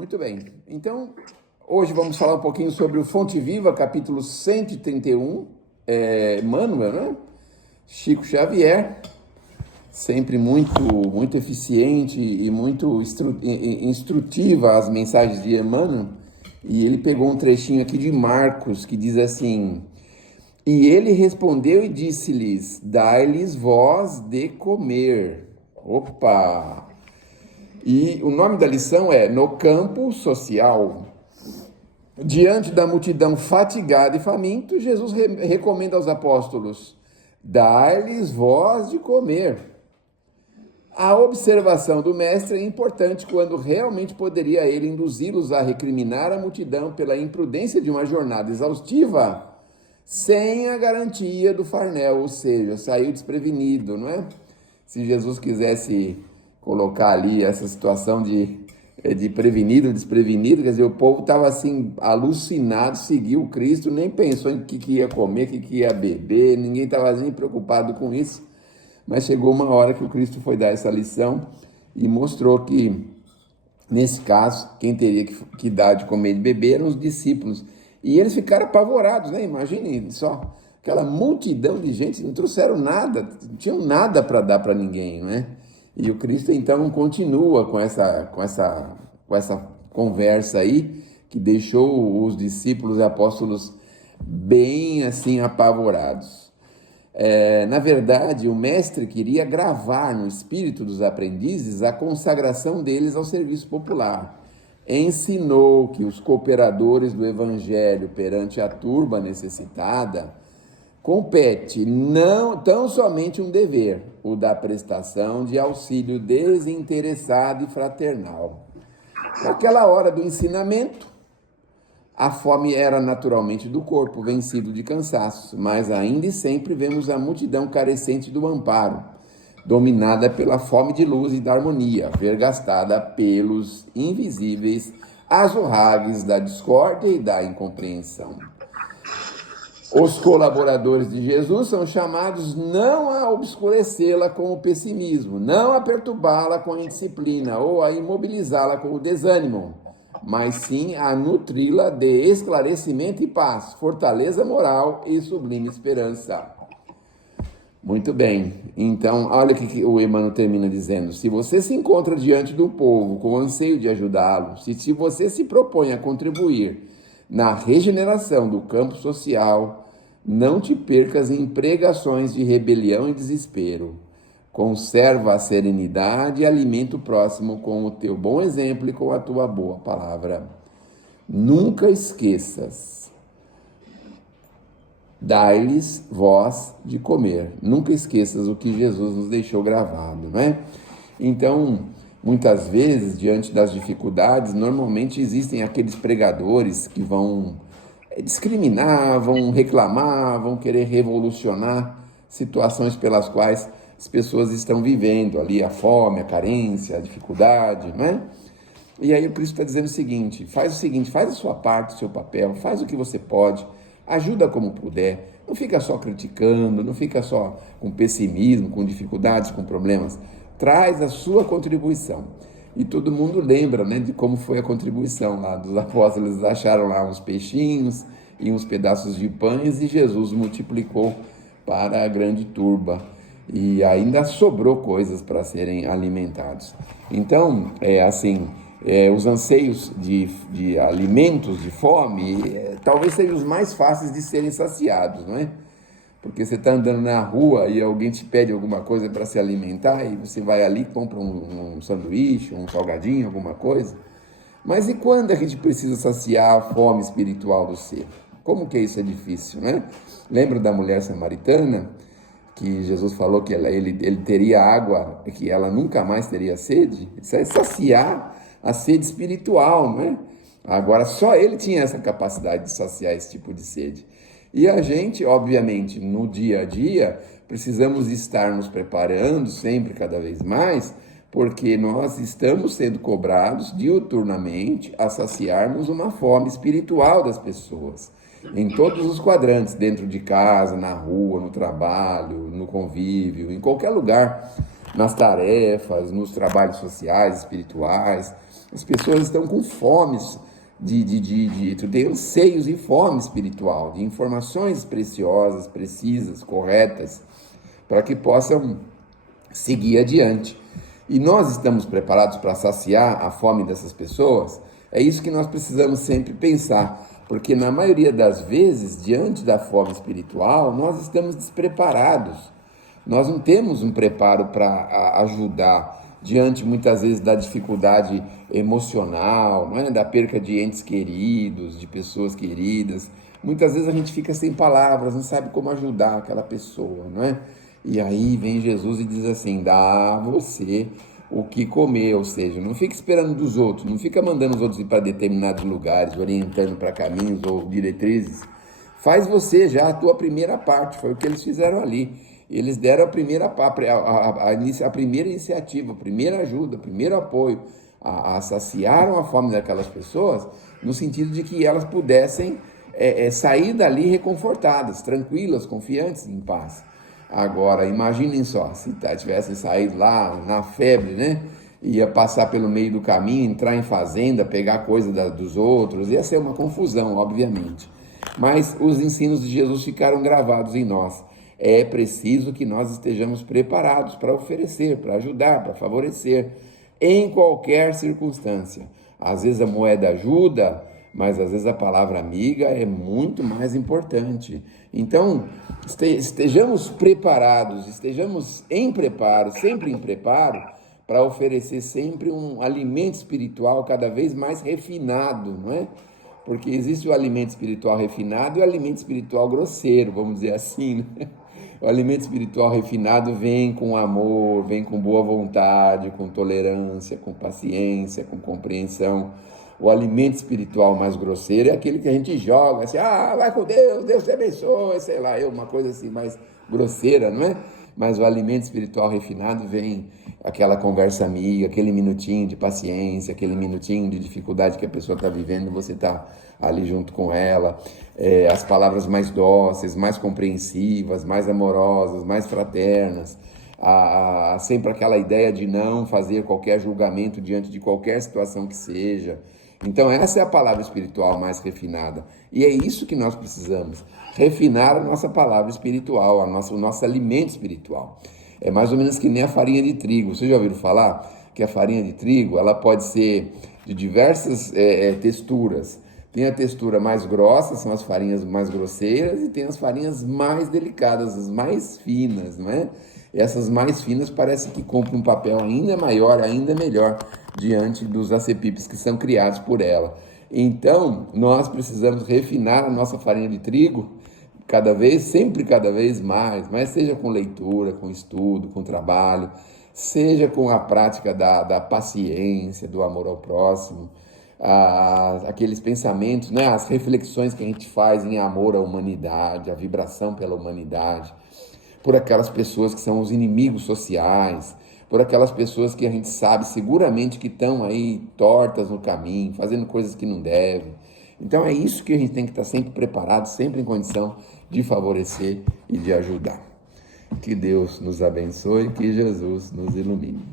Muito bem. Então, hoje vamos falar um pouquinho sobre o Fonte Viva, capítulo 131, Emmanuel, né? Chico Xavier, sempre muito eficiente e muito instrutiva as mensagens de Emmanuel. E ele pegou um trechinho aqui de Marcos, que diz assim: e ele respondeu e disse-lhes: dai-lhes vós de comer. Opa! E o nome da lição é No Campo Social. Diante da multidão fatigada e faminto, Jesus recomenda aos apóstolos: dai-lhes vós de comer. A observação do mestre é importante quando realmente poderia ele induzi-los a recriminar a multidão pela imprudência de uma jornada exaustiva sem a garantia do farnel, ou seja, saiu desprevenido, não é? Se Jesus quisesse colocar ali essa situação de prevenido, desprevenido, quer dizer, o povo estava assim, alucinado, seguiu Cristo, nem pensou em o que ia comer, o que ia beber, ninguém estava nem preocupado com isso, mas chegou uma hora que o Cristo foi dar essa lição e mostrou que, nesse caso, quem teria que dar de comer e de beber eram os discípulos, e eles ficaram apavorados, né? Imaginem só, aquela multidão de gente, não trouxeram nada, não tinham nada para dar para ninguém, né? E o Cristo, então, continua com essa conversa aí, que deixou os discípulos e apóstolos bem, assim, apavorados. Na verdade, o mestre queria gravar no espírito dos aprendizes a consagração deles ao serviço popular. Ensinou que os cooperadores do evangelho perante a turba necessitada compete não tão somente um dever, o da prestação de auxílio desinteressado e fraternal. Naquela hora do ensinamento, a fome era naturalmente do corpo, vencido de cansaço, mas ainda e sempre vemos a multidão carecente do amparo, dominada pela fome de luz e da harmonia, vergastada pelos invisíveis azorragues da discórdia e da incompreensão. Os colaboradores de Jesus são chamados não a obscurecê-la com o pessimismo, não a perturbá-la com a indisciplina ou a imobilizá-la com o desânimo, mas sim a nutri-la de esclarecimento e paz, fortaleza moral e sublime esperança. Muito bem, então olha o que o Emmanuel termina dizendo: se você se encontra diante do povo com anseio de ajudá-lo, se você se propõe a contribuir na regeneração do campo social, não te percas em pregações de rebelião e desespero. Conserva a serenidade e alimenta o próximo com o teu bom exemplo e com a tua boa palavra. Nunca esqueças, dai-lhes vós de comer. Nunca esqueças o que Jesus nos deixou gravado, né? Então, muitas vezes, diante das dificuldades, normalmente existem aqueles pregadores que vão discriminar, vão reclamar, vão querer revolucionar situações pelas quais as pessoas estão vivendo ali, a fome, a carência, a dificuldade, não é? E aí o Cristo está dizendo o seguinte: faz a sua parte, o seu papel, faz o que você pode, ajuda como puder, não fica só criticando, não fica só com pessimismo, com dificuldades, com problemas, traz a sua contribuição. E todo mundo lembra, né, de como foi a contribuição lá dos apóstolos. Eles acharam lá uns peixinhos e uns pedaços de pães e Jesus multiplicou para a grande turba. E ainda sobrou coisas para serem alimentados. Então, os anseios de alimentos, de fome, talvez sejam os mais fáceis de serem saciados, não é? Porque você está andando na rua e alguém te pede alguma coisa para se alimentar e você vai ali, compra um sanduíche, um salgadinho, alguma coisa. Mas e quando a gente precisa saciar a fome espiritual do ser? Como que isso é difícil, né? Lembra da mulher samaritana, que Jesus falou que ele teria água e que ela nunca mais teria sede? Isso é saciar a sede espiritual, né? Agora, só ele tinha essa capacidade de saciar esse tipo de sede. E a gente, obviamente, no dia a dia, precisamos estar nos preparando sempre, cada vez mais, porque nós estamos sendo cobrados diuturnamente a saciarmos uma fome espiritual das pessoas, em todos os quadrantes, dentro de casa, na rua, no trabalho, no convívio, em qualquer lugar, nas tarefas, nos trabalhos sociais, espirituais. As pessoas estão com fomes de anseios e fome espiritual, de informações preciosas, precisas, corretas, para que possam seguir adiante. E nós estamos preparados para saciar a fome dessas pessoas? É isso que nós precisamos sempre pensar, porque na maioria das vezes, diante da fome espiritual, nós estamos despreparados. Nós não temos um preparo para ajudar diante, muitas vezes, da dificuldade emocional, não é? Da perca de entes queridos, de pessoas queridas. Muitas vezes a gente fica sem palavras, não sabe como ajudar aquela pessoa, não é? E aí vem Jesus e diz assim: dá a você o que comer, ou seja, não fica esperando dos outros, não fica mandando os outros ir para determinados lugares, orientando para caminhos ou diretrizes. Faz você já a tua primeira parte, foi o que eles fizeram ali. Eles deram a primeira iniciativa, a primeira ajuda, o primeiro apoio, saciaram a fome daquelas pessoas, no sentido de que elas pudessem sair dali reconfortadas, tranquilas, confiantes, em paz. Agora, imaginem só, se tivessem saído lá na febre, né? Ia passar pelo meio do caminho, entrar em fazenda, pegar coisa dos outros, ia ser uma confusão, obviamente. Mas os ensinos de Jesus ficaram gravados em nós. É preciso que nós estejamos preparados para oferecer, para ajudar, para favorecer, em qualquer circunstância. Às vezes a moeda ajuda, mas às vezes a palavra amiga é muito mais importante. Então, estejamos preparados, estejamos em preparo, sempre em preparo, para oferecer sempre um alimento espiritual cada vez mais refinado, não é? Porque existe o alimento espiritual refinado e o alimento espiritual grosseiro, vamos dizer assim, né? O alimento espiritual refinado vem com amor, vem com boa vontade, com tolerância, com paciência, com compreensão. O alimento espiritual mais grosseiro é aquele que a gente joga assim: vai com Deus, Deus te abençoe, sei lá, uma coisa assim mais grosseira, não é? Mas o alimento espiritual refinado vem aquela conversa amiga, aquele minutinho de paciência, aquele minutinho de dificuldade que a pessoa está vivendo, você está ali junto com ela, as palavras mais dóceis, mais compreensivas, mais amorosas, mais fraternas, sempre aquela ideia de não fazer qualquer julgamento diante de qualquer situação que seja. Então essa é a palavra espiritual mais refinada, e é isso que nós precisamos, refinar a nossa palavra espiritual, o nosso alimento espiritual. É mais ou menos que nem a farinha de trigo. Vocês já ouviram falar que a farinha de trigo ela pode ser de diversas texturas? Tem a textura mais grossa, são as farinhas mais grosseiras, e tem as farinhas mais delicadas, as mais finas, não é? E essas mais finas parece que cumprem um papel ainda maior, ainda melhor, diante dos acepipes que são criados por ela. Então, nós precisamos refinar a nossa farinha de trigo sempre cada vez mais, mas seja com leitura, com estudo, com trabalho, seja com a prática da paciência, do amor ao próximo, aqueles pensamentos, né, as reflexões que a gente faz em amor à humanidade, a vibração pela humanidade, por aquelas pessoas que são os inimigos sociais, por aquelas pessoas que a gente sabe seguramente que estão aí tortas no caminho, fazendo coisas que não devem. Então é isso que a gente tem que estar sempre preparado, sempre em condição de favorecer e de ajudar. Que Deus nos abençoe, que Jesus nos ilumine.